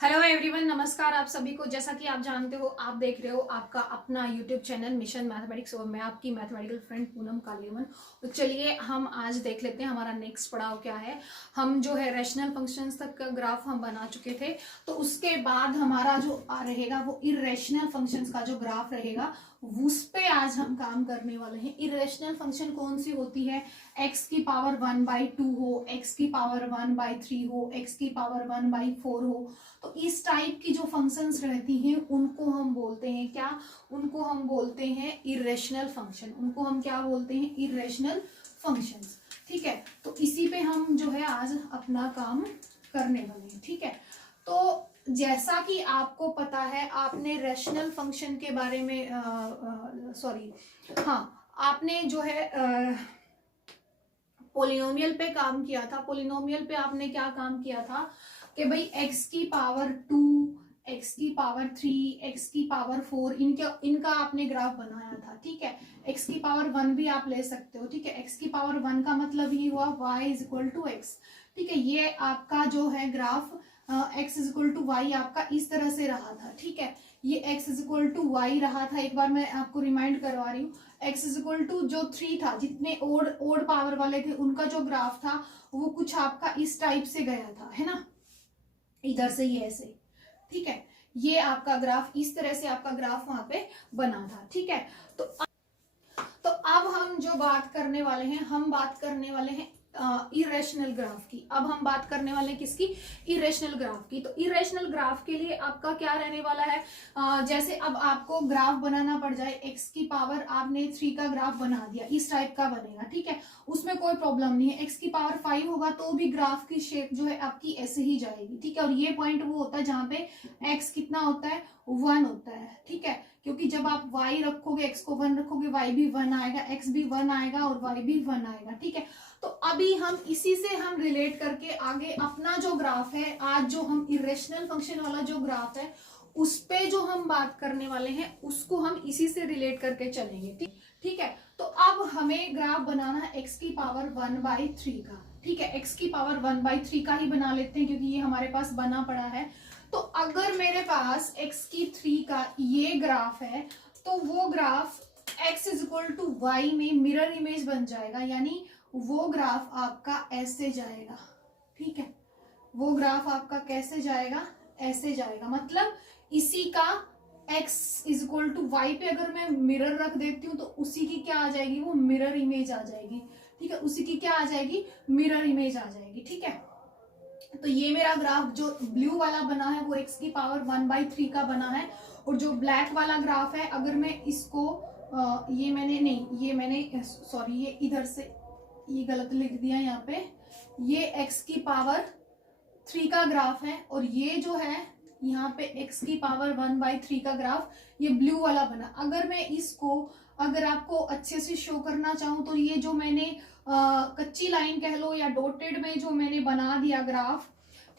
Hello everyone, नमस्कार आप सभी को। जैसा कि आप जानते हो, आप देख रहे हो आपका अपना यूट्यूब चैनल मिशन मैथमेटिक्स और मैं आपकी मैथमेटिकल फ्रेंड पूनम कालीवन। तो चलिए हम आज देख लेते हैं हमारा नेक्स्ट पड़ाव क्या है। हम जो है रैशनल फंक्शंस तक का ग्राफ हम बना चुके थे, तो उसके बाद हमारा जो रहेगा वो इरेशनल फंक्शंस का जो ग्राफ रहेगा उस पे आज हम काम करने वाले हैं। इरेशनल फंक्शन कौन सी होती है? x की पावर 1/2 हो, x की पावर 1/3 हो, x की पावर 1/4 हो। तो इस टाइप की जो फंक्शंस रहती हैं उनको हम बोलते हैं क्या? उनको हम बोलते हैं इरेशनल फंक्शन। उनको हम क्या बोलते हैं? Irrational functions. ठीक है, तो इसी पे हम जो है आज अपना काम करने वाले हैं। ठीक है, तो जैसा कि आपको पता है, आपने रैशनल फंक्शन के बारे में सॉरी हाँ, आपने जो है पोलिनोमियल पे काम किया था। पोलिनोमियल पे आपने क्या काम किया था कि भाई x की पावर 2, x की पावर 3, x की पावर 4, इनका आपने ग्राफ बनाया था। ठीक है, x की पावर 1 भी आप ले सकते हो। ठीक है, x की पावर 1 का मतलब ये हुआ y is equal to X. ठीक है, ये आपका जो है graph x is equal to Y आपका इस तरह से रहा था। ठीक है, ये x is equal to Y रहा था। एक बार मैं आपको रिमाइंड करवा रही हूँ, x इज इक्वल टू जो 3 था, जितने ओड पावर वाले थे उनका जो ग्राफ था वो कुछ आपका इस टाइप से गया था, है ना, इधर से ये ऐसे। ठीक है, ये आपका ग्राफ इस तरह से आपका ग्राफ वहां पे बना था। ठीक है, तो अब हम जो बात करने वाले हैं, हम बात करने वाले हैं इरेशनल ग्राफ की। अब हम बात करने वाले हैं किसकी? इरेशनल ग्राफ की। तो इरेशनल ग्राफ के लिए आपका क्या रहने वाला है? जैसे अब आपको ग्राफ बनाना पड़ जाए, x की पावर आपने 3 का ग्राफ बना दिया, इस टाइप का बनेगा। ठीक है, उसमें कोई प्रॉब्लम नहीं है। x की पावर 5 होगा तो भी ग्राफ की शेप जो है आपकी ऐसे ही जाएगी। ठीक है, और ये पॉइंट वो होता है जहां पे x कितना होता है? 1 होता है। ठीक है, क्योंकि जब आप y रखोगे, x को 1 रखोगे, y भी 1 आएगा, x भी 1 आएगा और y भी 1 आएगा। ठीक है, तो अभी हम इसी से हम रिलेट करके आगे अपना जो ग्राफ है, आज जो हम इरेशनल फंक्शन वाला जो ग्राफ है उस पे जो हम बात करने वाले हैं उसको हम इसी से रिलेट करके चलेंगे। ठीक है, तो अब हमें ग्राफ बनाना है x की पावर 1/3 का। ठीक है, x की पावर 1/3 का ही बना लेते हैं क्योंकि ये हमारे पास बना पड़ा है। तो अगर मेरे पास x की 3 का ये ग्राफ है तो वो graph x is equal to Y में मिरर इमेज बन जाएगा, यानी वो ग्राफ आपका ऐसे जाएगा। ठीक है, वो ग्राफ आपका कैसे जाएगा? ऐसे जाएगा। मतलब इसी का x is equal to Y पे अगर मैं मिरर रख देती हूँ तो उसी की क्या आ जाएगी? वो मिरर इमेज आ जाएगी। ठीक है, उसी की क्या आ जाएगी? मिरर इमेज आ जाएगी। ठीक है, तो ये मेरा ग्राफ जो ब्लू वाला बना है वो x की पावर 1/3 का बना है, और जो ब्लैक वाला ग्राफ है, अगर मैं इसको ये मैंने सॉरी, ये इधर से ये गलत लिख दिया यहाँ पे। ये x की पावर 3 का ग्राफ है और ये जो है यहाँ पे x की पावर 1/3 का ग्राफ ये ब्लू वाला बना। अगर मैं इसको, अगर आपको अच्छे से शो करना चाहूँ तो ये जो मैंने कच्ची लाइन कह लो या डॉटेड में जो मैंने बना दिया ग्राफ,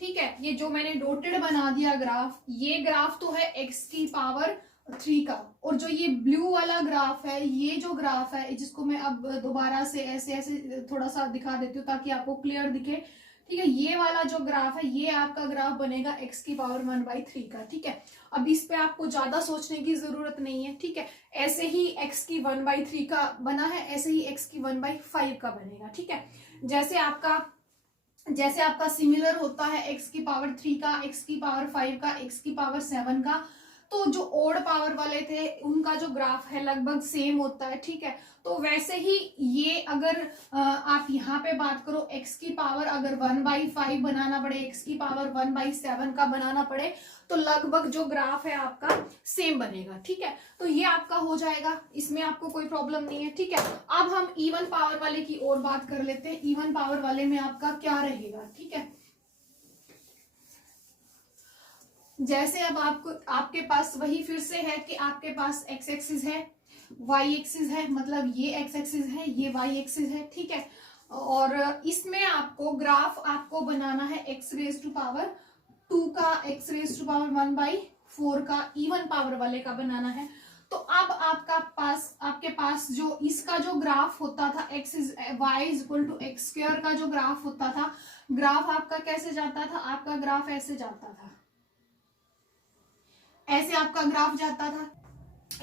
ठीक है, ये जो मैंने डॉटेड बना दिया ग्राफ, ये ग्राफ तो है x की पावर 3 का। और जो ये ब्लू वाला ग्राफ है, ये जो ग्राफ है जिसको मैं अब दोबारा से ऐसे ऐसे थोड़ा सा दिखा देती हूँ ताकि आपको क्लियर दिखे। ठीक है, ये वाला जो ग्राफ है ये आपका ग्राफ बनेगा x की पावर 1/3 का। ठीक है, अब इस पे आपको ज्यादा सोचने की जरूरत नहीं है। ठीक है, ऐसे ही x की 1/3 का बना है, ऐसे ही x की 1/5 का बनेगा। ठीक है, जैसे आपका सिमिलर होता है x की पावर 3 का, x की पावर 5 का, x की पावर 7 का, तो जो ओड पावर वाले थे उनका जो ग्राफ है लगभग सेम होता है। ठीक है, तो वैसे ही ये अगर आप यहाँ पे बात करो, x की पावर अगर 1/5 बनाना पड़े, x की पावर 1/7 का बनाना पड़े, तो लगभग जो ग्राफ है आपका सेम बनेगा। ठीक है, तो ये आपका हो जाएगा, इसमें आपको कोई प्रॉब्लम नहीं है। ठीक है, अब हम इवन पावर वाले की और बात कर लेते हैं। इवन पावर वाले में आपका क्या रहेगा? ठीक है, जैसे अब आपके पास वही फिर से है कि आपके पास x एक्सिस है, y एक्सिस है, मतलब ये x एक्सिस है, ये y एक्सिस है। ठीक है, और इसमें आपको ग्राफ आपको बनाना है x रेज टू पावर 2 का, x रेज टू पावर 1/4 का, इवन पावर वाले का बनाना है। तो अब आपके पास जो इसका जो ग्राफ होता था y is equal to X square का जो ग्राफ होता था, ग्राफ आपका कैसे जाता था? आपका ग्राफ ऐसे जाता था। ऐसे आपका ग्राफ जाता था।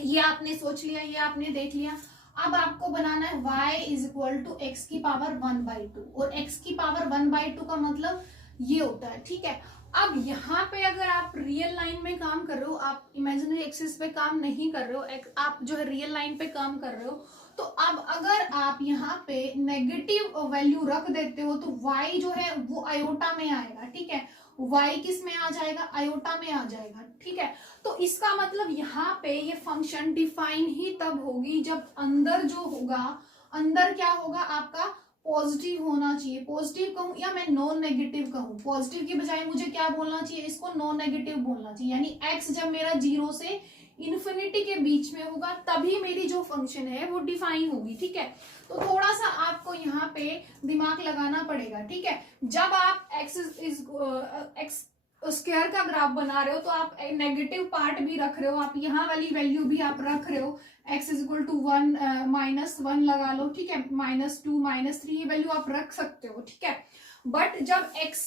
ये आपने सोच लिया, ये आपने देख लिया। अब आपको बनाना है y is equal to X की पावर 1/2, और x की पावर 1/2 का मतलब ये होता है, ठीक है। अब यहाँ पे अगर आप रियल लाइन में काम कर रहे हो, आप इमेजिनरी एक्सिस पे काम नहीं कर रहे हो, आप जो है रियल लाइन पे काम कर रहे हो, तो अब अगर आप यहाँ पे नेगेटिव वैल्यू रख देते हो तो y जो है वो आयोटा में आएगा, ठीक है। y किस में आ जाएगा, आयोटा में आ जाएगा, ठीक है। तो इसका मतलब यहाँ पे ये फंक्शन डिफाइन ही तब होगी जब अंदर जो होगा, अंदर क्या होगा आपका, पॉजिटिव होना चाहिए। पॉजिटिव कहूं या मैं नॉन नेगेटिव कहूं, पॉजिटिव की बजाय मुझे क्या बोलना चाहिए, इसको नॉन नेगेटिव बोलना चाहिए। यानी x जब मेरा 0 से इन्फिनिटी के बीच में होगा तभी मेरी जो फंक्शन है वो डिफाइन होगी, ठीक है। तो थोड़ा सा आपको यहाँ पे दिमाग लगाना पड़ेगा, ठीक है। जब आप एक्स स्क्वायर का ग्राफ बना रहे हो तो आप नेगेटिव पार्ट भी रख रहे हो, आप यहाँ वाली वैल्यू भी आप रख रहे हो, x इज इक्वल टू 1 -1 लगा लो, ठीक है, -2 -3 ये वैल्यू आप रख सकते हो, ठीक है। बट जब x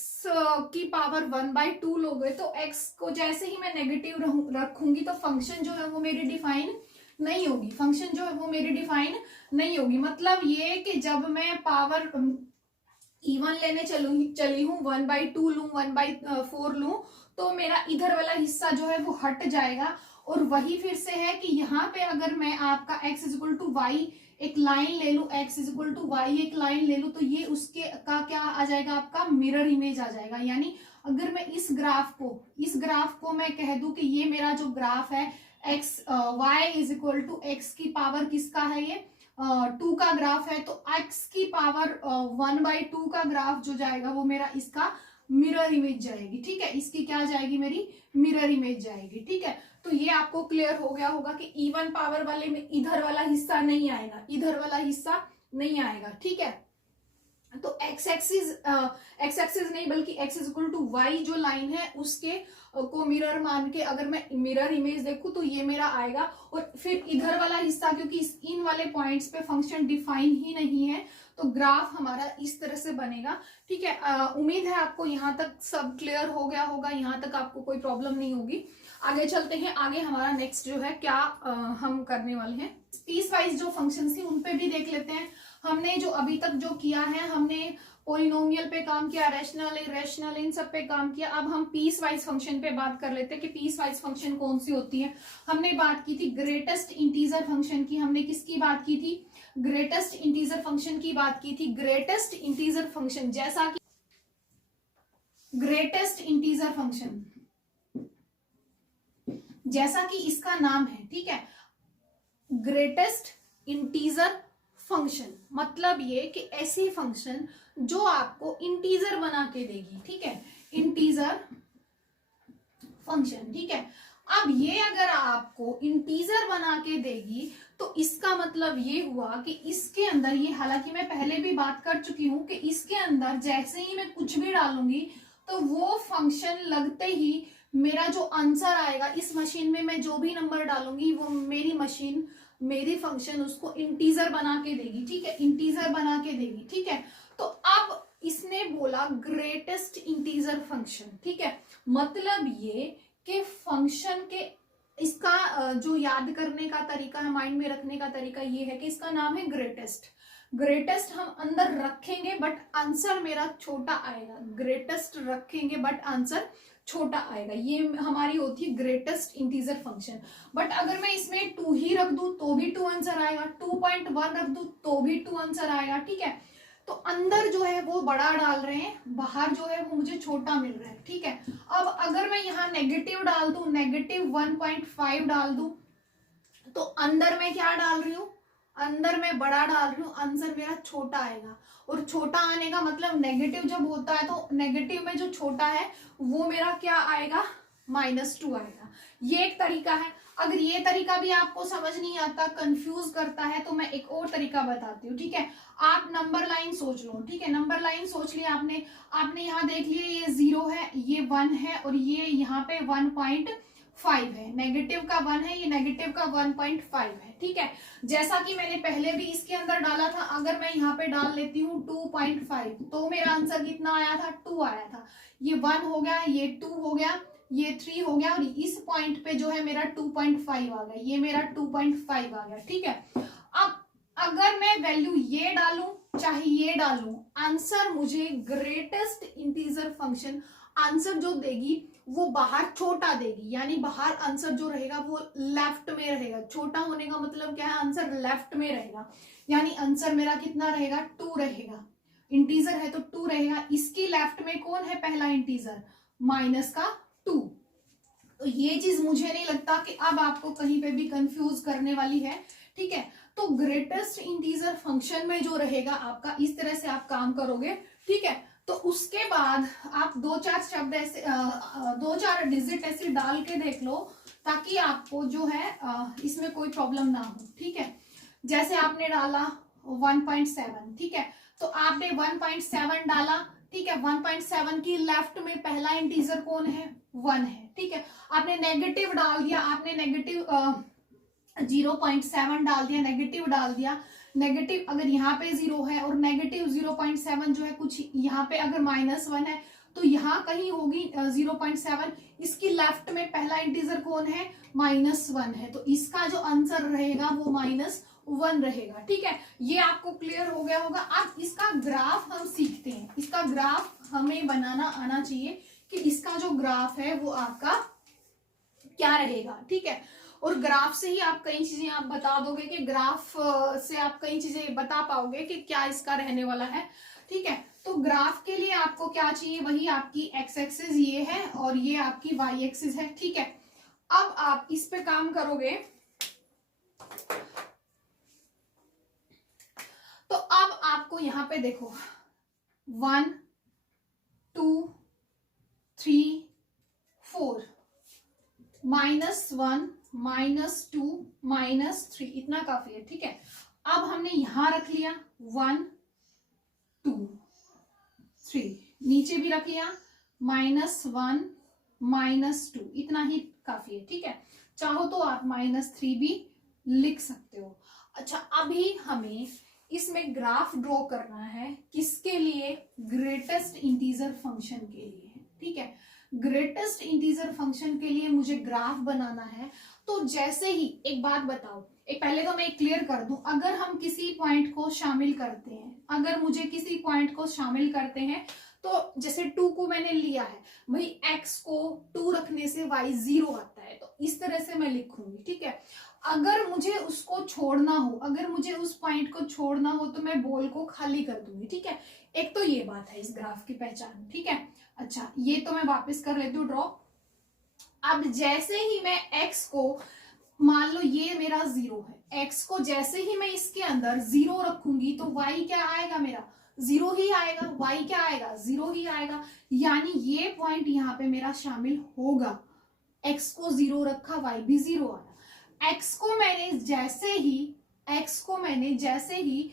की पावर 1/2 लोगे तो x को जैसे ही मैं नेगेटिव रखूंगी तो फंक्शन जो है वो मेरी डिफाइन नहीं होगी, फंक्शन जो है वो मेरी डिफाइन नहीं होगी। मतलब ये कि जब मैं पावर इवन लेने चली हूँ 1/2 लूं, 1/4 लूं, तो मेरा इधर वाला हिस्सा जो है वो हट जाएगा। और वही फिर से है कि यहाँ पे अगर मैं आपका x is equal to Y एक लाइन ले लूं, x is equal to Y एक लाइन ले लूं, तो ये उसके का क्या आ जाएगा, आपका मिरर इमेज आ जाएगा। यानी अगर मैं इस ग्राफ को मैं कह दूं कि ये मेरा जो ग्राफ है y is equal to X की पावर किसका है, ये 2 का ग्राफ है, तो x की पावर 1/2 का ग्राफ जो जाएगा वो मेरा इसका मिरर इमेज जाएगी, ठीक है। इसकी क्या जाएगी, मेरी मिरर इमेज जाएगी, ठीक है। तो ये आपको क्लियर हो गया होगा कि इवन पावर वाले में इधर वाला हिस्सा नहीं आएगा, इधर वाला हिस्सा नहीं आएगा, ठीक है। तो एक्स एक्सिस नहीं बल्कि x is equal to Y जो लाइन है उसके को मिरर मान के अगर मैं मिरर इमेज देखूं तो ये मेरा आएगा। और फिर इधर वाला हिस्सा क्योंकि इन वाले पॉइंट्स पे फंक्शन डिफाइन ही नहीं है तो ग्राफ हमारा इस तरह से बनेगा, ठीक है। उम्मीद है आपको यहाँ तक सब क्लियर हो गया होगा, यहाँ तक आपको कोई प्रॉब्लम नहीं होगी। आगे चलते हैं, आगे हमारा नेक्स्ट जो है क्या हम करने वाले हैं, पीस वाइज जो फंक्शन थी उन पे भी देख लेते हैं। हमने जो अभी तक जो किया है, हमने पोलिनोमियल पे काम किया, रैशनल इरेशनल इन सब पे काम किया। अब हम पीस वाइज फंक्शन पे बात कर लेते हैं कि पीस वाइज फंक्शन कौन सी होती है। हमने बात की थी ग्रेटेस्ट इंटीजर फंक्शन की, हमने किसकी बात की थी, ग्रेटेस्ट इंटीजर फंक्शन की बात की थी। ग्रेटेस्ट इंटीजर फंक्शन जैसा कि ग्रेटेस्ट इंटीजर फंक्शन जैसा कि इसका नाम है, ठीक है, ग्रेटेस्ट इंटीजर फंक्शन मतलब ये कि ऐसी फंक्शन जो आपको इंटीजर बना के देगी, ठीक है, इंटीजर फंक्शन, ठीक है। अब ये अगर आपको इंटीजर बना के देगी तो इसका मतलब ये हुआ कि इसके अंदर ये, हालांकि मैं पहले भी बात कर चुकी हूं कि इसके अंदर जैसे ही मैं कुछ भी डालूंगी तो वो फंक्शन लगते ही मेरा जो आंसर आएगा, इस मशीन में मैं जो भी नंबर डालूंगी वो मेरी मशीन, मेरी फंक्शन उसको इंटीजर बना के देगी, ठीक है, इंटीजर बना के देगी, ठीक है। तो अब इसने बोला ग्रेटेस्ट इंटीजर फंक्शन, ठीक है, मतलब ये कि फंक्शन के इसका जो याद करने का तरीका है, माइंड में रखने का तरीका ये है कि इसका नाम है ग्रेटेस्ट। ग्रेटेस्ट हम अंदर रखेंगे बट आंसर मेरा छोटा आएगा, ग्रेटेस्ट रखेंगे बट आंसर छोटा आएगा, ये हमारी होती है ग्रेटेस्ट इंटीजर फंक्शन। बट अगर मैं इसमें 2 ही रख दूं तो भी 2 आंसर आएगा, 2.1 रख दूं तो भी 2 आंसर आएगा, ठीक है। तो अंदर जो है वो बड़ा डाल रहे हैं, बाहर जो है वो मुझे छोटा मिल रहा है, ठीक है। अब अगर मैं यहाँ नेगेटिव डाल दूं, -1.5 डाल दूं, तो अंदर मैं क्या डाल रही हूँ, अंदर मैं बड़ा डाल रही हूँ, आंसर मेरा छोटा आएगा। और छोटा आने का मतलब नेगेटिव जब होता है तो नेगेटिव में जो छोटा है वो मेरा क्या आएगा, -2 आएगा। ये एक तरीका है। अगर ये तरीका भी आपको समझ नहीं आता, कंफ्यूज करता है, तो मैं एक और तरीका बताती हूँ, ठीक है। आप नंबर लाइन सोच लो, ठीक है, नंबर लाइन सोच लिया आपने यहाँ देख लिया, ये 0 है, ये 1 है और ये यहाँ पे 1.5 है, नेगेटिव का 1 है, ये नेगेटिव का 1.5 है, ठीक है। जैसा कि मैंने पहले भी इसके अंदर डाला था, अगर मैं यहाँ पे डाल लेती हूँ 2.5 तो मेरा आंसर कितना आया था, 2 आया था। ये 1 हो गया, ये 2 हो गया, ये 3 हो गया, और इस पॉइंट पे जो है मेरा 2.5 आ गया, ये मेरा 2.5 आ गया, ठीक है। अब अगर मैं वैल्यू ये डालूं चाहे ये डालूं, आंसर मुझे ग्रेटेस्ट इंटीजर फंक्शन आंसर जो देगी वो बाहर छोटा देगी, यानी बाहर आंसर जो रहेगा वो लेफ्ट में रहेगा। छोटा होने का मतलब क्या है, आंसर लेफ्ट में रहेगा, यानी आंसर मेरा कितना रहेगा, 2 रहेगा। इंटीजर है तो 2 रहेगा। इसकी लेफ्ट में कौन है पहला इंटीजर, माइनस का 2। तो ये चीज मुझे नहीं लगता कि अब आपको कहीं पे भी कंफ्यूज करने वाली है, ठीक है। तो ग्रेटेस्ट इंटीजर फंक्शन में जो रहेगा आपका, इस तरह से आप काम करोगे, ठीक है। तो उसके बाद आप 2-4 शब्द ऐसे 2-4 डिजिट ऐसे डाल के देख लो, ताकि आपको जो है इसमें कोई प्रॉब्लम ना हो, ठीक है। जैसे आपने डाला 1.7, ठीक है, तो आपने 1.7 डाला, ठीक है। 1.7 की लेफ्ट में पहला इंटीजर कौन है, 1 है, ठीक है। आपने नेगेटिव डाल दिया, आपने नेगेटिव 0.7 डाल दिया, नेगेटिव डाल दिया। नेगेटिव अगर यहाँ पे 0 है और नेगेटिव 0.7 जो है कुछ यहाँ पे अगर -1 है तो यहाँ कहीं होगी 0.7। इसकी लेफ्ट में पहला इंटीजर कौन है, -1 है, तो इसका जो आंसर रहेगा वो -1 रहेगा, ठीक है। ये आपको क्लियर हो गया होगा। अब इसका ग्राफ हम सीखते हैं। इसका ग्राफ हमें बनाना आना चाहिए कि इसका जो ग्राफ है वो आपका क्या रहेगा, ठीक है। और ग्राफ से ही आप कई चीजें आप बता दोगे, कि ग्राफ से आप कई चीजें बता पाओगे कि क्या इसका रहने वाला है, ठीक है। तो ग्राफ के लिए आपको क्या चाहिए, वही आपकी एक्स एक्सिस ये है और ये आपकी वाई एक्सिस है, ठीक है। अब आप इस पे काम करोगे, तो अब आपको यहां पे देखो 1 2 3 4 -1 -2 -3 इतना काफी है, ठीक है। अब हमने यहां रख लिया 1 2 3, नीचे भी रख लिया -1 -2, इतना ही काफी है, ठीक है। चाहो तो आप -3 भी लिख सकते हो। अच्छा, अभी हमें इसमें ग्राफ ड्रॉ करना है, किसके लिए, ग्रेटेस्ट इंटीजर फंक्शन के लिए, ठीक है। ग्रेटेस्ट इंटीजर फंक्शन के लिए मुझे ग्राफ बनाना है। तो जैसे ही, एक बात बताओ, एक पहले तो मैं एक क्लियर कर दूं, अगर हम किसी पॉइंट को शामिल करते हैं, अगर मुझे किसी पॉइंट को शामिल करते हैं, तो जैसे 2 को मैंने लिया है, भाई x को 2 रखने से y 0 आता है, तो इस तरह से मैं लिखूंगी, ठीक है। अगर मुझे उसको छोड़ना हो, अगर मुझे उस पॉइंट को छोड़ना हो, तो मैं बॉल को खाली कर दूंगी, ठीक है। एक तो ये बात है इस ग्राफ की पहचान, ठीक है। अच्छा, ये तो मैं वापस कर लेती हूँ ड्रॉ। अब जैसे ही मैं x को, मान लो ये मेरा 0 है, x को जैसे ही मैं इसके अंदर 0 रखूंगी तो y क्या आएगा, मेरा 0 ही आएगा, y क्या आएगा, 0 ही आएगा। यानी ये पॉइंट यहाँ पे मेरा शामिल होगा। x को 0 रखा, y भी 0 आया। x को मैंने जैसे ही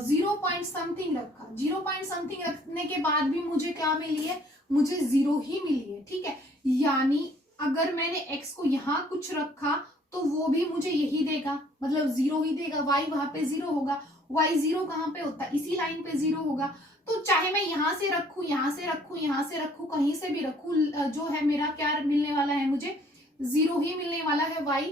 0 पॉइंट समथिंग रखा, 0 पॉइंट समथिंग रखने के बाद भी मुझे क्या मिली है, मुझे 0 ही मिली है, ठीक है। यानी अगर मैंने x को यहाँ कुछ रखा तो वो भी मुझे यही देगा, मतलब 0 ही देगा। y वहां पे 0 होगा, y 0 कहाँ पे होता है, इसी लाइन पे 0 होगा। तो चाहे मैं यहां से रखूं, यहां से रखूं, यहां से रखूं, कहीं से भी रखूं, जो है मेरा क्या मिलने वाला है, मुझे 0 ही मिलने वाला है y।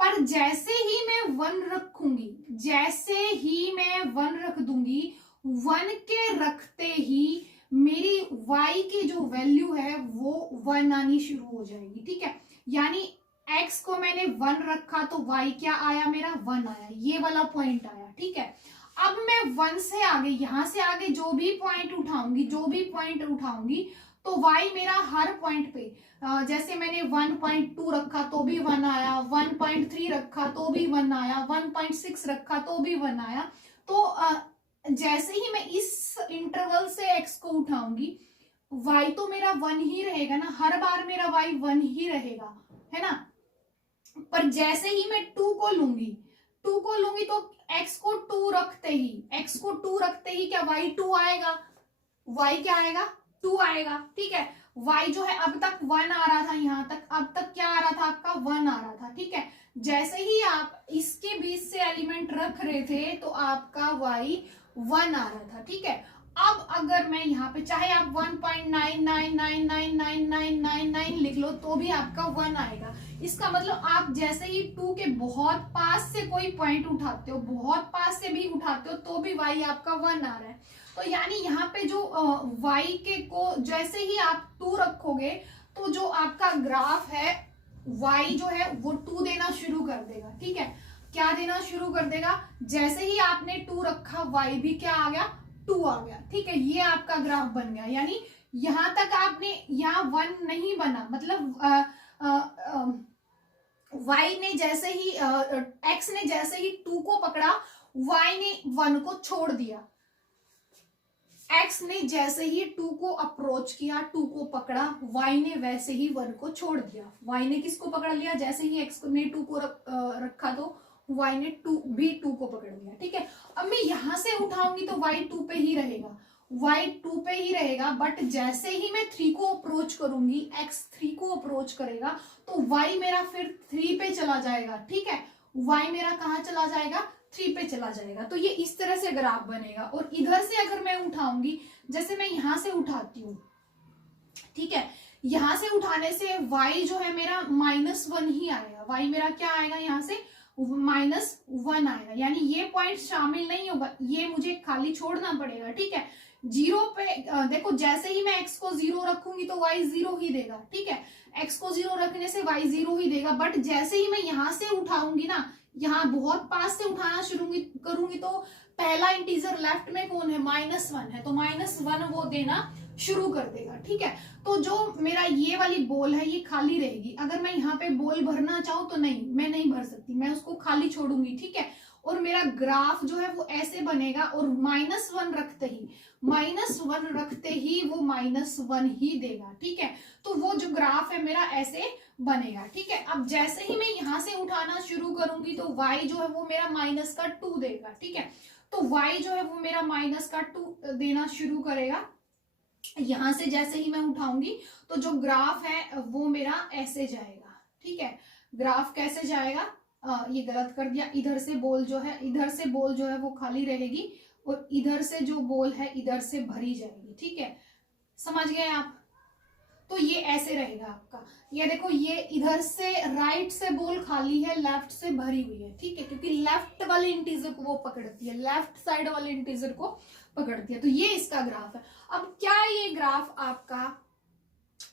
पर जैसे ही मैं 1 रखूंगी, जैसे ही मैं 1 रख दूंगी, 1 के रखते ही मेरी y की जो वैल्यू है वो 1 आनी शुरू हो जाएगी, ठीक है। यानी x को मैंने 1 रखा तो y क्या आया, मेरा 1 आया, ये वाला पॉइंट आया, ठीक है। अब मैं 1 से आगे, यहां से आगे जो भी पॉइंट उठाऊंगी तो y मेरा हर पॉइंट पे, जैसे मैंने 1.2 रखा तो भी 1 आया, 1.3 रखा तो भी 1 आया, 1.6 रखा तो भी 1 आया। तो जैसे ही मैं इस इंटरवल से x को उठाऊंगी, y तो मेरा 1 ही रहेगा ना, हर बार मेरा y 1 ही रहेगा, है ना। पर जैसे ही मैं 2 को लूंगी तो x को 2 रखते ही क्या y 2 आएगा, y क्या आएगा, 2 आएगा, ठीक है। y जो है अब तक 1 आ रहा था, यहां तक अब तक क्या आ रहा था, आपका 1 आ रहा था, ठीक है। जैसे ही आप इसके बीच से एलिमेंट रख रहे थे तो आपका y 1 आ रहा था, ठीक है। अब अगर मैं यहाँ पे चाहे आप 1.99999999 लिख लो तो भी आपका 1 आएगा। इसका मतलब आप जैसे ही 2 के बहुत पास से कोई पॉइंट उठाते हो, बहुत पास से भी उठाते हो तो भी y आपका 1 आ रहा है। तो यानी यहाँ पे जो y के को जैसे ही आप 2 रखोगे तो जो आपका ग्राफ है y जो है वो 2 देना शुरू कर देगा। ठीक है, क्या देना शुरू कर देगा, जैसे ही आपने 2 रखा y भी क्या आ गया, 2 आ गया। ठीक है, ये आपका ग्राफ बन गया। यानी यहां तक आपने, यहाँ 1 नहीं बना, मतलब y ने जैसे ही x ने जैसे ही 2 को पकड़ा, y ने 1 को छोड़ दिया। x ने जैसे ही 2 को अप्रोच किया, 2 को पकड़ा, y ने वैसे ही 1 को छोड़ दिया। y ने किसको पकड़ लिया, जैसे ही x ने 2 को रखा तो y ने 2 को पकड़ लिया। ठीक है, अब मैं यहां से उठाऊंगी तो y 2 पे ही रहेगा, y 2 पे ही रहेगा, बट जैसे ही मैं 3 को अप्रोच करूंगी, x 3 को अप्रोच करेगा तो y मेरा फिर 3 पे चला जाएगा। ठीक है, y मेरा कहाँ चला जाएगा, 3 पे चला जाएगा। तो ये इस तरह से ग्राफ बनेगा। और इधर से अगर मैं उठाऊंगी, जैसे मैं यहां से उठाती हूँ, ठीक है, यहां से उठाने से y जो है मेरा -1 ही आएगा। y मेरा क्या आएगा, यहाँ से -1 आएगा। यानी ये पॉइंट शामिल नहीं होगा, ये मुझे खाली छोड़ना पड़ेगा। ठीक है, 0 पे देखो, जैसे ही मैं x को 0 रखूंगी तो y 0 ही देगा। ठीक है, x को 0 रखने से y 0 ही देगा, बट जैसे ही मैं यहां से उठाऊंगी ना, यहाँ बहुत पास से उठाना शुरू करूंगी तो पहला इंटीजर लेफ्ट में कौन है, -1 है, तो -1 वो देना शुरू कर देगा। ठीक है, तो जो मेरा ये वाली बॉल है ये खाली रहेगी। अगर मैं यहाँ पे बॉल भरना चाहूँ तो नहीं, मैं नहीं भर सकती, मैं उसको खाली छोड़ूंगी। ठीक है, और मेरा ग्राफ जो है वो ऐसे बनेगा, और -1 रखते ही वो -1 ही देगा। ठीक है, तो वो जो ग्राफ है मेरा ऐसे बनेगा। ठीक है, अब जैसे ही मैं यहां से उठाना शुरू करूंगी तो y जो है वो मेरा -2 देगा। ठीक है, तो y जो है वो मेरा -2 देना शुरू करेगा। यहां से जैसे ही मैं उठाऊंगी तो जो ग्राफ है वो मेरा ऐसे जाएगा। ठीक है, ग्राफ कैसे जाएगा, ये गलत कर दिया, इधर से बॉल जो है वो खाली रहेगी, और इधर से जो बॉल है इधर से भरी जाएगी। ठीक है, समझ गए आप। तो ये ऐसे रहेगा आपका, ये देखो, ये इधर से राइट से बॉल खाली है, लेफ्ट से भरी हुई है। ठीक है, क्योंकि लेफ्ट वाले इंटीजर को वो पकड़ती है, लेफ्ट साइड वाले इंटीजर को पकड़ती है। तो ये इसका ग्राफ है। अब क्या ये ग्राफ आपका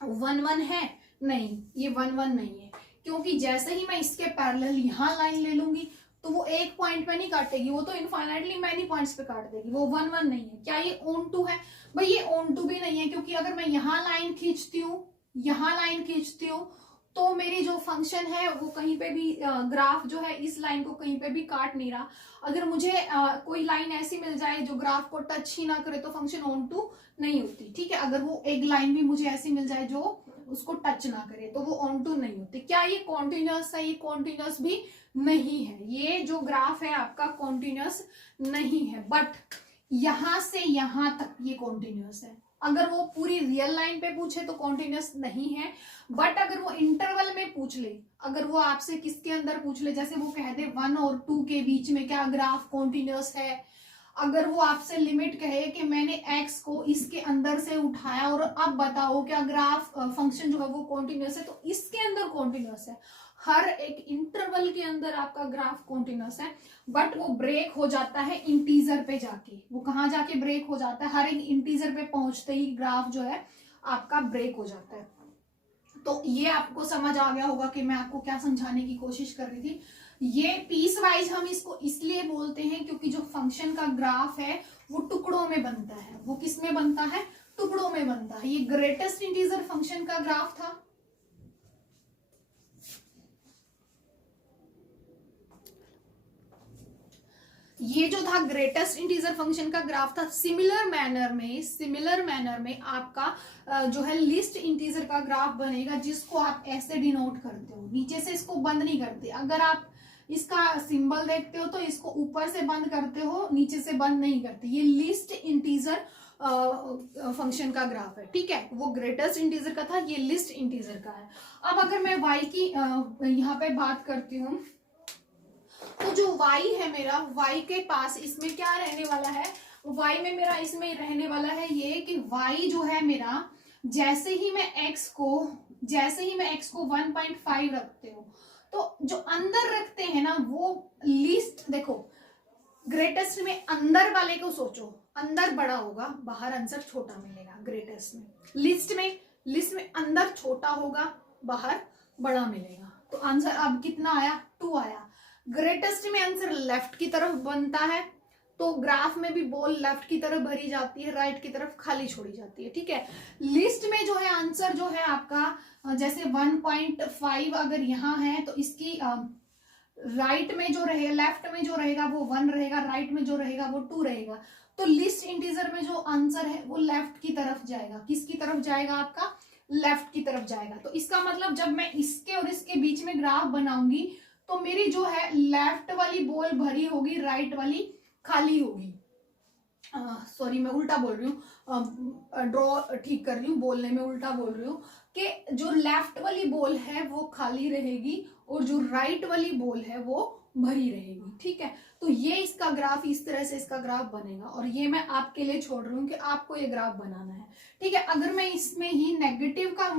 1-1 है, नहीं, ये 1-1 नहीं है, क्योंकि जैसे ही मैं इसके पैरेलल यहाँ लाइन ले लूंगी तो वो एक पॉइंट पे नहीं काटेगी, वो तो इनफाइनाइटली मैनी पॉइंट्स पे काट देगी। वो 1-1 नहीं है। क्या ये ऑन टू है, भाई ये ऑन टू भी नहीं है, क्योंकि अगर मैं यहाँ लाइन खींचती हूँ तो मेरी जो फंक्शन है वो कहीं पे भी ग्राफ जो है इस लाइन को कहीं पे भी काट नहीं रहा। अगर मुझे कोई लाइन ऐसी मिल जाए जो ग्राफ को टच ही ना करे तो फंक्शन ऑन टू नहीं होती। ठीक है, अगर वो एक लाइन भी मुझे ऐसी मिल जाए जो उसको टच ना करे तो वो ऑन टू नहीं होती। क्या ये कॉन्टिन्यूअस है, ये कॉन्टिन्यूअस भी नहीं है। ये जो ग्राफ है आपका कॉन्टिन्यूअस नहीं है, बट यहां से यहां तक ये कॉन्टिन्यूअस है। अगर वो पूरी रियल लाइन पे पूछे तो कॉन्टिन्यूअस नहीं है, बट अगर वो इंटरवल में पूछ ले, अगर वो आपसे किसके अंदर पूछ ले, जैसे वो कह दे 1 और 2 के बीच में क्या ग्राफ कॉन्टिन्यूअस है, अगर वो आपसे लिमिट कहे कि मैंने x को इसके अंदर से उठाया और अब बताओ क्या ग्राफ फंक्शन जो है वो कॉन्टिन्यूअस है, तो इसके अंदर कॉन्टिन्यूअस है। हर एक इंटरवल के अंदर आपका ग्राफ कॉन्टिन्यूअस है, बट वो ब्रेक हो जाता है इंटीजर पे जाके। वो कहाँ जाके ब्रेक हो जाता है, हर एक इंटीजर पे पहुंचते ही ग्राफ जो है आपका ब्रेक हो जाता है। तो ये आपको समझ आ गया होगा कि मैं आपको क्या समझाने की कोशिश कर रही थी। ये पीस वाइज हम इसको इसलिए बोलते हैं क्योंकि जो फंक्शन का ग्राफ है वो टुकड़ों में बनता है। वो किस में बनता है, टुकड़ों में बनता है। ये ग्रेटेस्ट इंटीजर फंक्शन का ग्राफ था, ये जो था ग्रेटेस्ट इंटीजर फंक्शन का ग्राफ था। सिमिलर मैनर में आपका जो है लिस्ट इंटीजर का ग्राफ बनेगा, जिसको आप ऐसे डिनोट करते हो, नीचे से इसको बंद नहीं करते। अगर आप इसका सिंबल देखते हो तो इसको ऊपर से बंद करते हो, नीचे से बंद नहीं करते। ये लिस्ट इंटीजर फंक्शन का ग्राफ है। ठीक है, वो ग्रेटेस्ट इंटीजर का था, ये लिस्ट इंटीजर का है। अब अगर मैं y की यहाँ पे बात करती हूँ तो जो y है मेरा, y के पास इसमें क्या रहने वाला है, y में मेरा इसमें रहने वाला है ये कि y जो है मेरा, जैसे ही मैं x को 1.5 रखते हो, तो जो अंदर रखते हैं ना वो लीस्ट, देखो ग्रेटेस्ट में अंदर वाले को सोचो, अंदर बड़ा होगा, बाहर आंसर छोटा मिलेगा ग्रेटेस्ट में। लिस्ट में अंदर छोटा होगा, बाहर बड़ा मिलेगा। तो आंसर अब कितना आया, 2 आया। ग्रेटेस्ट में आंसर लेफ्ट की तरफ बनता है, तो ग्राफ में भी बॉल लेफ्ट की तरफ भरी जाती है, राइट की तरफ खाली छोड़ी जाती है, ठीक है। लिस्ट में जो है आंसर जो है आपका, जैसे 1.5 अगर यहाँ है तो इसकी राइट में जो रहेगा, लेफ्ट में जो रहेगा वो 1 रहेगा, राइट में जो रहेगा वो 2 रहेगा। तो लिस्ट इंटीजर में जो आंसर है वो लेफ्ट की तरफ जाएगा। किसकी तरफ जाएगा, आपका लेफ्ट की तरफ जाएगा। तो इसका मतलब जब मैं इसके और इसके बीच में ग्राफ बनाऊंगी तो मेरी जो है लेफ्ट वाली बॉल भरी होगी, राइट वाली खाली होगी। सॉरी मैं उल्टा बोल रही हूँ, ड्रॉ ठीक कर रही हूँ, बोलने में उल्टा बोल रही हूँ कि जो लेफ्ट वाली बॉल है वो खाली रहेगी और जो राइट वाली बॉल है वो भरी रहेगी, ठीक है। तो ये इसका ग्राफ, इस तरह से इसका ग्राफ बनेगा और ये मैं आपके लिए छोड़ रही हूँ कि आपको ये ग्राफ बनाना है, ठीक है। अगर मैं इसमें ही नेगेटिव का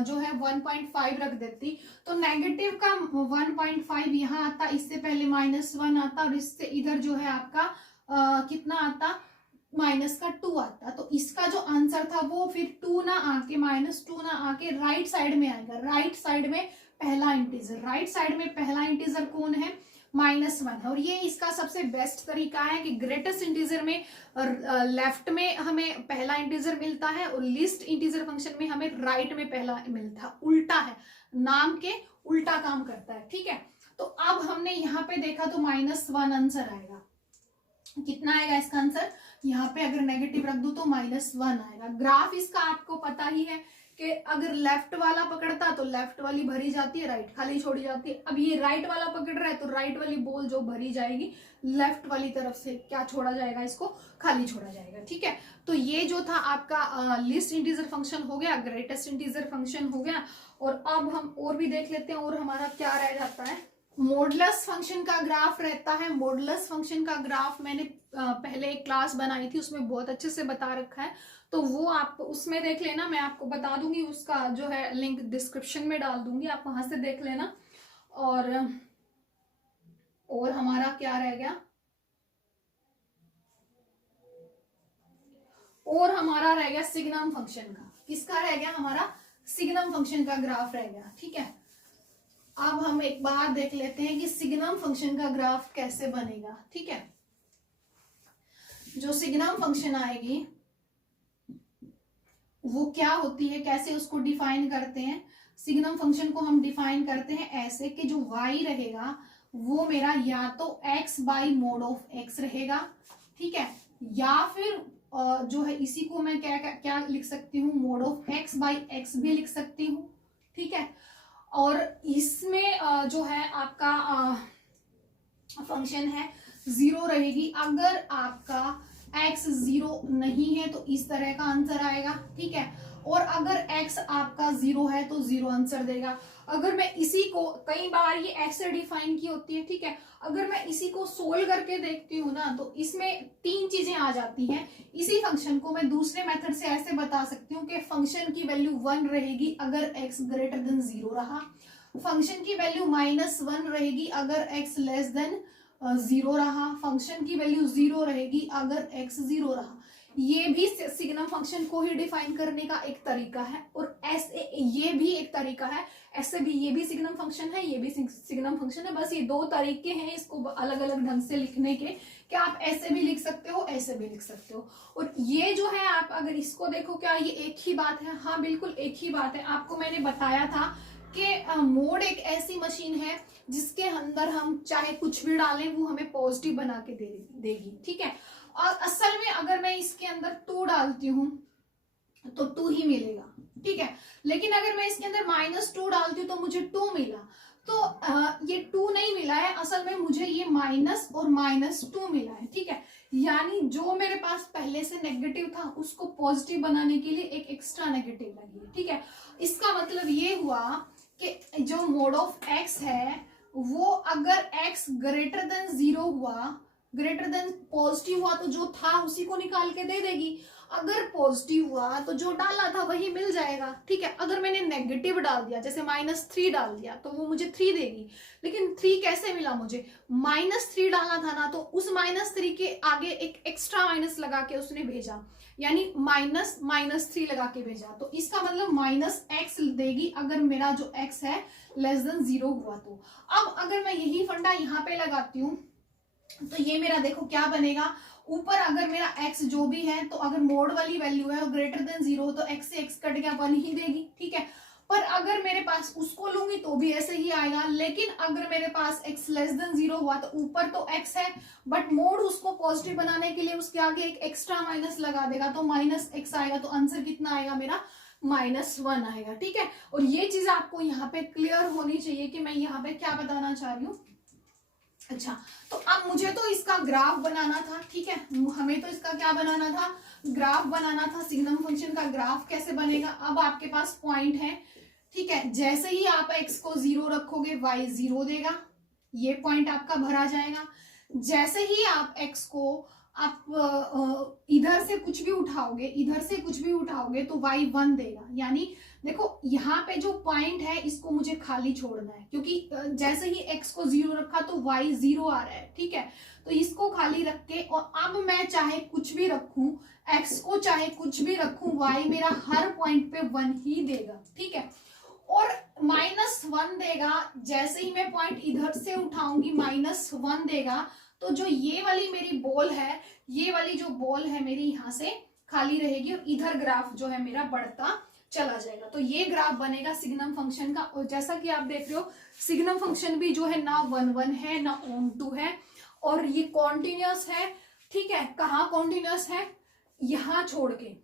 जो है 1.5 रख देती तो नेगेटिव का 1.5 यहाँ आता, इससे पहले -1 आता और इससे इधर जो है आपका कितना आता, -2 आता। तो इसका जो आंसर था वो फिर 2 ना आके, -2 ना आके राइट साइड में आएगा। राइट साइड में पहला इंटीजर, राइट साइड में पहला इंटीजर कौन है, -1 है। और ये इसका सबसे बेस्ट तरीका है कि ग्रेटेस्ट इंटीजर में लेफ्ट में हमें पहला इंटीजर मिलता है और लिस्ट इंटीजर फंक्शन में हमें राइट में पहला मिलता है। उल्टा है, नाम के उल्टा काम करता है, ठीक है। तो अब हमने यहाँ पे देखा तो -1 आंसर आएगा। कितना आएगा इसका आंसर, यहाँ पे अगर नेगेटिव रख दूं तो -1 आएगा। ग्राफ इसका आपको पता ही है कि अगर लेफ्ट वाला पकड़ता तो लेफ्ट वाली भरी जाती है, राइट खाली छोड़ी जाती है। अब ये राइट वाला पकड़ रहा है तो राइट वाली बॉल जो भरी जाएगी लेफ्ट वाली तरफ से क्या छोड़ा जाएगा, इसको खाली छोड़ा जाएगा, ठीक है। तो ये जो था आपका लिस्ट इंटीजर फंक्शन हो गया, ग्रेटेस्ट इंटीजर फंक्शन हो गया। और अब हम और भी देख लेते हैं, और हमारा क्या रह जाता है, मॉडुलस फंक्शन का ग्राफ रहता है। मॉडुलस फंक्शन का ग्राफ मैंने पहले एक क्लास बनाई थी, उसमें बहुत अच्छे से बता रखा है, तो वो आप उसमें देख लेना। मैं आपको बता दूंगी, उसका जो है लिंक डिस्क्रिप्शन में डाल दूंगी, आप वहां से देख लेना। और हमारा क्या रह गया, और हमारा रह गया सिग्नम फंक्शन का। किसका रह गया, हमारा सिग्नम फंक्शन का ग्राफ रह गया, ठीक है। अब हम एक बार देख लेते हैं कि सिग्नम फंक्शन का ग्राफ कैसे बनेगा, ठीक है। जो सिग्नम फंक्शन आएगी वो क्या होती है, कैसे उसको डिफाइन करते हैं। सिग्नम फंक्शन को हम डिफाइन करते हैं ऐसे कि जो y रहेगा वो मेरा या तो x by mode of x रहेगा, ठीक है, या फिर जो है इसी को मैं क्या क्या, क्या लिख सकती हूँ, mode of x by x भी लिख सकती हूँ, ठीक है। और इसमें जो है आपका फंक्शन है 0 रहेगी। अगर आपका x 0 नहीं है तो इस तरह का आंसर आएगा, ठीक है। और अगर x आपका 0 है तो 0 आंसर देगा। अगर मैं इसी को, कई बार ये ऐसे डिफाइन की होती है, ठीक है, अगर मैं इसी को सोल्व करके देखती हूँ ना तो इसमें 3 चीजें आ जाती हैं। इसी फंक्शन को मैं दूसरे मेथड से ऐसे बता सकती हूँ कि फंक्शन की वैल्यू 1 रहेगी अगर x ग्रेटर देन 0 रहा, फंक्शन की वैल्यू -1 रहेगी अगर x लेस देन 0 रहा, फंक्शन की वैल्यू 0 रहेगी अगर x 0 रहा। ये भी सिग्नम फंक्शन को ही डिफाइन करने का एक तरीका है, और ऐसे ये भी एक तरीका है, ऐसे भी ये भी सिग्नम फंक्शन है, ये भी सिग्नम फंक्शन है। बस ये 2 तरीके हैं इसको अलग अलग ढंग से लिखने के, कि आप ऐसे भी लिख सकते हो, ऐसे भी लिख सकते हो। और ये जो है आप अगर इसको देखो, क्या ये एक ही बात है, हाँ बिल्कुल एक ही बात है। आपको मैंने बताया था कि मोड एक ऐसी मशीन है जिसके अंदर हम चाहे कुछ भी डालें वो हमें पॉजिटिव बना के देगी, ठीक है। और असल में अगर मैं इसके अंदर 2 डालती हूँ तो 2 ही मिलेगा, ठीक है। लेकिन अगर मैं इसके अंदर -2 डालती हूँ तो मुझे 2 मिला, तो ये 2 नहीं मिला है, असल में मुझे ये माइनस और -2 मिला है, ठीक है। यानी जो मेरे पास पहले से नेगेटिव था उसको पॉजिटिव बनाने के लिए एक एक्स्ट्रा नेगेटिव लगी, ठीक है। इसका मतलब ये हुआ कि जो मोड ऑफ x है वो अगर x ग्रेटर देन 0 हुआ, ग्रेटर देन पॉजिटिव हुआ तो जो था उसी को निकाल के दे देगी, अगर पॉजिटिव हुआ तो जो डाला था वही मिल जाएगा, ठीक है। अगर मैंने नेगेटिव डाल दिया, जैसे -3 डाल दिया, तो वो मुझे 3 देगी, लेकिन 3 कैसे मिला मुझे, -3 डालना था ना, तो उस -3 के आगे एक एक्स्ट्रा माइनस लगा के उसने भेजा, यानी -3 लगा के भेजा, तो इसका मतलब -x देगी अगर मेरा जो x है <0 हुआ तो। अब अगर मैं यही फंडा यहाँ पे लगाती हूँ तो ये मेरा देखो क्या बनेगा, ऊपर अगर मेरा x जो भी है, तो अगर मोड वाली वैल्यू है और ग्रेटर देन 0 तो x से x कट गया 1 ही देगी, ठीक है। पर अगर मेरे पास उसको लूंगी तो भी ऐसे ही आएगा, लेकिन अगर मेरे पास x <0 हुआ तो ऊपर तो x है, बट मोड उसको पॉजिटिव बनाने के लिए उसके आगे एक एक्स्ट्रा माइनस लगा देगा, तो -x आएगा, तो आंसर कितना आएगा मेरा -1 आएगा, ठीक है। और ये चीज आपको यहाँ पे क्लियर होनी चाहिए कि मैं यहाँ पे क्या बताना चाह रही हूँ। अच्छा, तो अब मुझे तो इसका ग्राफ बनाना था, ठीक है, हमें तो इसका क्या बनाना था, ग्राफ बनाना था। सिग्नम फंक्शन का ग्राफ कैसे बनेगा, अब आपके पास पॉइंट है, ठीक है, जैसे ही आप x को 0 रखोगे y 0 देगा, ये पॉइंट आपका भरा जाएगा। जैसे ही आप x को आप इधर से कुछ भी उठाओगे, इधर से कुछ भी उठाओगे तो y 1 देगा, यानी देखो यहाँ पे जो पॉइंट है इसको मुझे खाली छोड़ना है, क्योंकि जैसे ही x को 0 रखा तो y 0 आ रहा है, ठीक है। तो इसको खाली रख के, और अब मैं चाहे कुछ भी रखूं, x को चाहे कुछ भी रखूं, y मेरा हर पॉइंट पे 1 ही देगा, ठीक है। और -1 देगा, जैसे ही मैं पॉइंट इधर से उठाऊंगी -1 देगा, तो जो ये वाली मेरी बॉल है, ये वाली जो बॉल है मेरी यहाँ से खाली रहेगी, और इधर ग्राफ जो है मेरा बढ़ता चला जाएगा। तो ये ग्राफ बनेगा सिग्नम फंक्शन का। और जैसा कि आप देख रहे हो, सिग्नम फंक्शन भी जो है ना 1 है ना on2 है, और ये कॉन्टिन्यूअस है, ठीक है। कहाँ कॉन्टिन्यूअस है, यहाँ छोड़ के,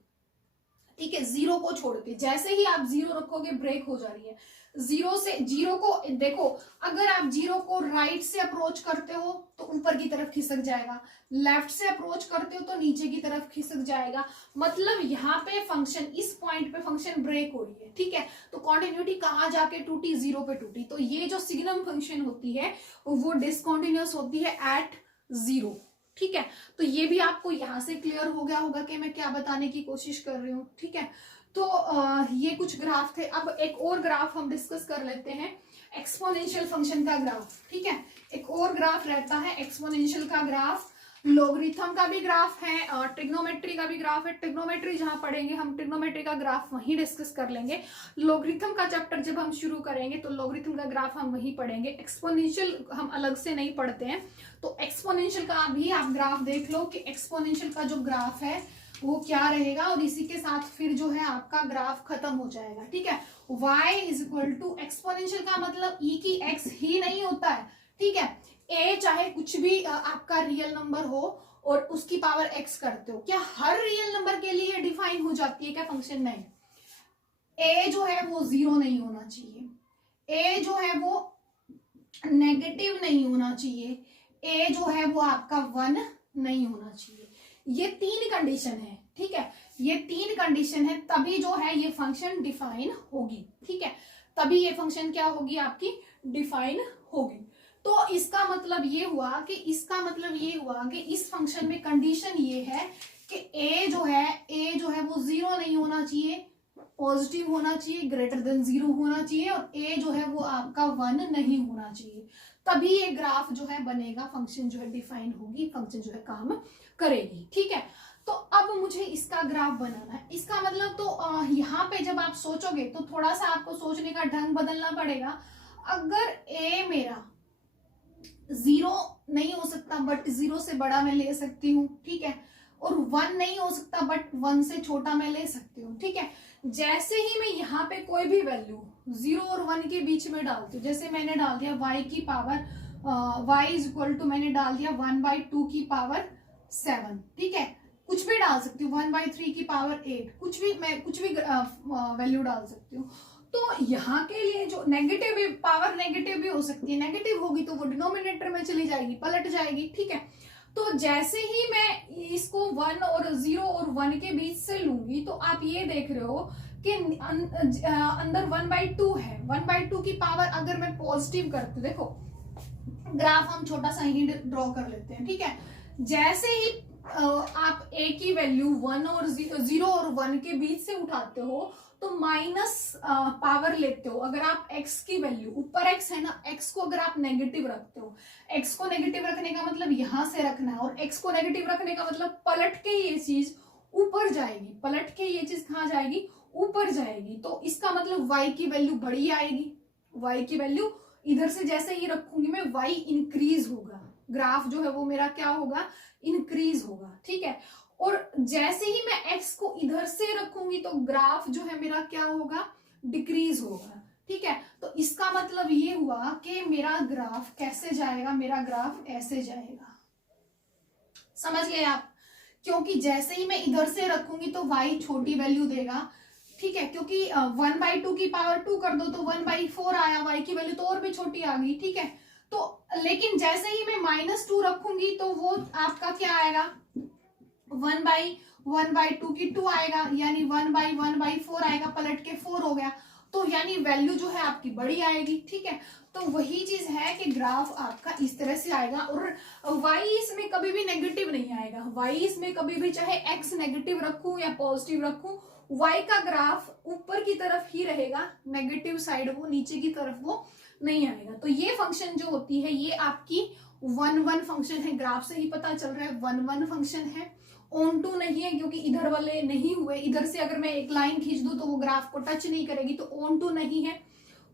ठीक है, 0 को छोड़ के। जैसे ही आप 0 रखोगे ब्रेक हो जा रही है, 0 को देखो, अगर आप 0 को राइट से अप्रोच करते हो तो ऊपर की तरफ खिसक जाएगा, लेफ्ट से अप्रोच करते हो तो नीचे की तरफ खिसक जाएगा, मतलब यहाँ पे फंक्शन, इस पॉइंट पे फंक्शन ब्रेक हो रही है, ठीक है। तो कॉन्टिन्यूटी कहाँ जाके टूटी, 0 पे टूटी। तो ये जो सिग्नम फंक्शन होती है वो डिसकॉन्टिन्यूअस होती है एट 0, ठीक है। तो ये भी आपको यहाँ से क्लियर हो गया होगा कि मैं क्या बताने की कोशिश कर रही हूँ, ठीक है। तो ये कुछ ग्राफ थे। अब एक और ग्राफ हम डिस्कस कर लेते हैं, एक्सपोनेंशियल फंक्शन का ग्राफ, ठीक है। एक और ग्राफ रहता है एक्सपोनेंशियल का ग्राफ, लोगरिथम का भी ग्राफ है और ट्रिग्नोमेट्री का भी ग्राफ है। ट्रिग्नोमेट्री जहां पढ़ेंगे हम, ट्रिग्नोमेट्री का ग्राफ वहीं डिस्कस कर लेंगे। लोगरिथम का चैप्टर जब हम शुरू करेंगे तो लोगरिथम का ग्राफ हम वहीं पढ़ेंगे, एक्सपोनेंशियल हम अलग से नहीं पढ़ते हैं। तो एक्सपोनेंशियल का भी आप ग्राफ देख लो कि एक्सपोनेंशियल का जो ग्राफ है वो क्या रहेगा, और इसी के साथ फिर जो है आपका ग्राफ खत्म हो जाएगा, ठीक है। y is equal to, exponential का मतलब e की x ही नहीं होता है, ठीक है। a चाहे कुछ भी आपका रियल नंबर हो और उसकी पावर x करते हो, क्या हर रियल नंबर के लिए डिफाइन हो जाती है क्या फंक्शन? नहीं, a जो है वो 0 नहीं होना चाहिए, a जो है वो नेगेटिव नहीं होना चाहिए, a जो है वो आपका 1 नहीं होना चाहिए। ये 3 कंडीशन है, ठीक है, ये 3 कंडीशन है, तभी जो है ये फंक्शन डिफाइन होगी, ठीक है, तभी ये फंक्शन क्या होगी आपकी, डिफाइन होगी। तो इसका मतलब ये हुआ कि इस फंक्शन में कंडीशन ये है कि a जो है वो 0 नहीं होना चाहिए, पॉजिटिव होना चाहिए, ग्रेटर देन 0 होना चाहिए, और a जो है वो आपका 1 नहीं होना चाहिए, तभी ये ग्राफ जो है बनेगा, फंक्शन जो है डिफाइन होगी, फंक्शन जो है काम करेगी, ठीक है। तो अब मुझे इसका ग्राफ बनाना है। इसका मतलब तो यहाँ पे जब आप सोचोगे तो थोड़ा सा आपको सोचने का ढंग बदलना पड़ेगा। अगर a मेरा 0 नहीं हो सकता बट 0 से बड़ा मैं ले सकती हूँ, ठीक है, और 1 नहीं हो सकता बट 1 से छोटा मैं ले सकती हूँ, ठीक है। जैसे ही मैं यहाँ पे कोई भी वैल्यू 0 और 1 के बीच में डालती हूँ, जैसे मैंने डाल दिया y की power y is equal to, मैंने डाल दिया 1/2 की पावर 7, ठीक है, कुछ भी डाल सकती हूँ, 1/3 की पावर 8, मैं कुछ भी वैल्यू डाल सकती हूँ। तो यहाँ के लिए जो नेगेटिव भी, पावर नेगेटिव भी हो सकती है, नेगेटिव होगी तो वो डिनोमिनेटर में चली जाएगी, पलट जाएगी, ठीक है। तो जैसे ही मैं इसको 1 और 0 और 1 के बीच से लूंगी तो आप ये देख रहे हो कि अंदर 1/2 है, 1/2 की पावर अगर मैं पॉजिटिव करती हूँ, देखो ग्राफ हम छोटा सा ही ड्रॉ कर लेते हैं, ठीक है। जैसे ही आप a की वैल्यू 1 और 0 और 1 के बीच से उठाते हो तो माइनस पावर लेते हो। अगर आप x की वैल्यू, ऊपर x है ना, x को अगर आप नेगेटिव रखते हो, x को नेगेटिव रखने का मतलब यहां से रखना है, और x को नेगेटिव रखने का मतलब पलट के ये चीज ऊपर जाएगी, पलट के ये चीज कहां जाएगी, ऊपर जाएगी। तो इसका मतलब y की वैल्यू बड़ी आएगी, y की वैल्यू इधर से जैसे ही रखूंगी मैं y इंक्रीज होगा, ग्राफ जो है वो मेरा क्या होगा, इंक्रीज होगा, ठीक है। और जैसे ही मैं x को इधर से रखूंगी तो ग्राफ जो है मेरा क्या होगा, डिक्रीज होगा, ठीक है। तो इसका मतलब ये हुआ कि मेरा ग्राफ कैसे जाएगा, मेरा ग्राफ ऐसे जाएगा, समझ गए आप। क्योंकि जैसे ही मैं इधर से रखूंगी तो y छोटी वैल्यू देगा, ठीक है, क्योंकि 1/2 की पावर 2 कर दो तो 1/4 आया, y की वैल्यू तो और भी छोटी आ गई, ठीक है। तो लेकिन जैसे ही मैं -2 रखूंगी तो वो आपका क्या आएगा, 1/2 की 2 आएगा, यानी 1/1/4 आएगा, पलट के 4 हो गया। तो यानी वैल्यू जो है आपकी बड़ी आएगी, ठीक है। तो वही चीज है कि ग्राफ आपका इस तरह से आएगा, और y इसमें कभी भी नेगेटिव नहीं आएगा, y इसमें कभी भी चाहे x नेगेटिव रखूं या पॉजिटिव रखूं, y का ग्राफ ऊपर की तरफ ही रहेगा, नेगेटिव साइड वो नीचे की तरफ वो नहीं आएगा। तो ये फंक्शन जो होती है ये आपकी 1-1 फंक्शन है, ग्राफ से ही पता चल रहा है 1-1 फंक्शन है, ऑन टू नहीं है क्योंकि इधर वाले नहीं हुए, इधर से अगर मैं एक लाइन खींच दूं तो वो ग्राफ को टच नहीं करेगी, तो ऑन टू नहीं है,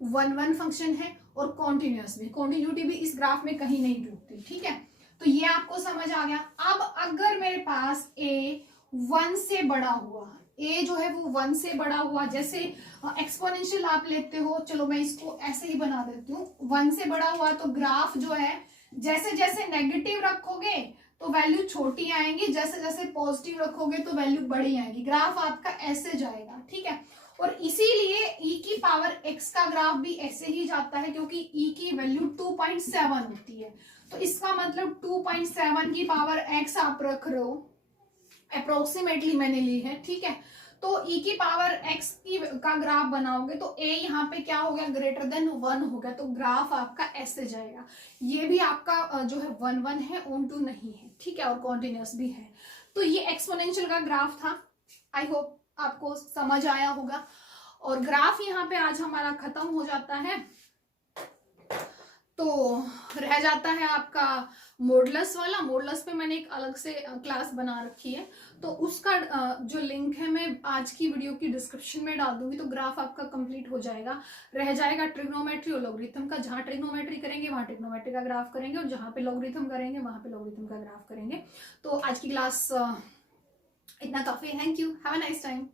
1-1 फंक्शन है, और कॉन्टिन्यूअस भी, कॉन्टिन्यूटी भी इस ग्राफ में कहीं नहीं टूटती, ठीक है। तो ये आपको समझ आ गया। अब अगर मेरे पास a 1 से बड़ा हुआ, a जो है वो 1 से बड़ा हुआ, जैसे एक्सपोनेंशियल आप लेते हो, चलो मैं इसको ऐसे ही बना देती हूँ, 1 से बड़ा हुआ तो ग्राफ जो है जैसे जैसे नेगेटिव रखोगे तो वैल्यू छोटी आएंगी, जैसे जैसे पॉजिटिव रखोगे तो वैल्यू बड़ी आएगी, ग्राफ आपका ऐसे जाएगा, ठीक है। और इसीलिए e की पावर x का ग्राफ भी ऐसे ही जाता है, क्योंकि e की वैल्यू 2.7 होती है, तो इसका मतलब 2.7 की पावर x आप रख रहे हो, अप्रोक्सीमेटली मैंने ली है, ठीक है। तो e की पावर x की का ग्राफ बनाओगे तो a यहाँ पे क्या हो गया, ग्रेटर देन 1 हो गया, तो ग्राफ आपका ऐसे जाएगा। ये भी आपका जो है 1-1 है, ऑन टू नहीं है, ठीक है, और कॉन्टिन्यूअस भी है। तो ये एक्सपोनेंशियल का ग्राफ था, आई होप आपको समझ आया होगा। और ग्राफ यहाँ पे आज हमारा खत्म हो जाता है, तो रह जाता है आपका मॉडुलस वाला। मॉडुलस पे मैंने एक अलग से क्लास बना रखी है, तो उसका जो लिंक है मैं आज की वीडियो की डिस्क्रिप्शन में डाल दूंगी, तो ग्राफ आपका कंप्लीट हो जाएगा। रह जाएगा ट्रिग्नोमेट्री और लॉगरिथम का, जहां ट्रिग्नोमेट्री करेंगे वहां ट्रिग्नोमेट्री का ग्राफ करेंगे, और जहां पे लॉगरिथम करेंगे वहां पे लॉगरिथम का ग्राफ करेंगे। तो आज की क्लास इतना काफी है। Thank you, have a nice time.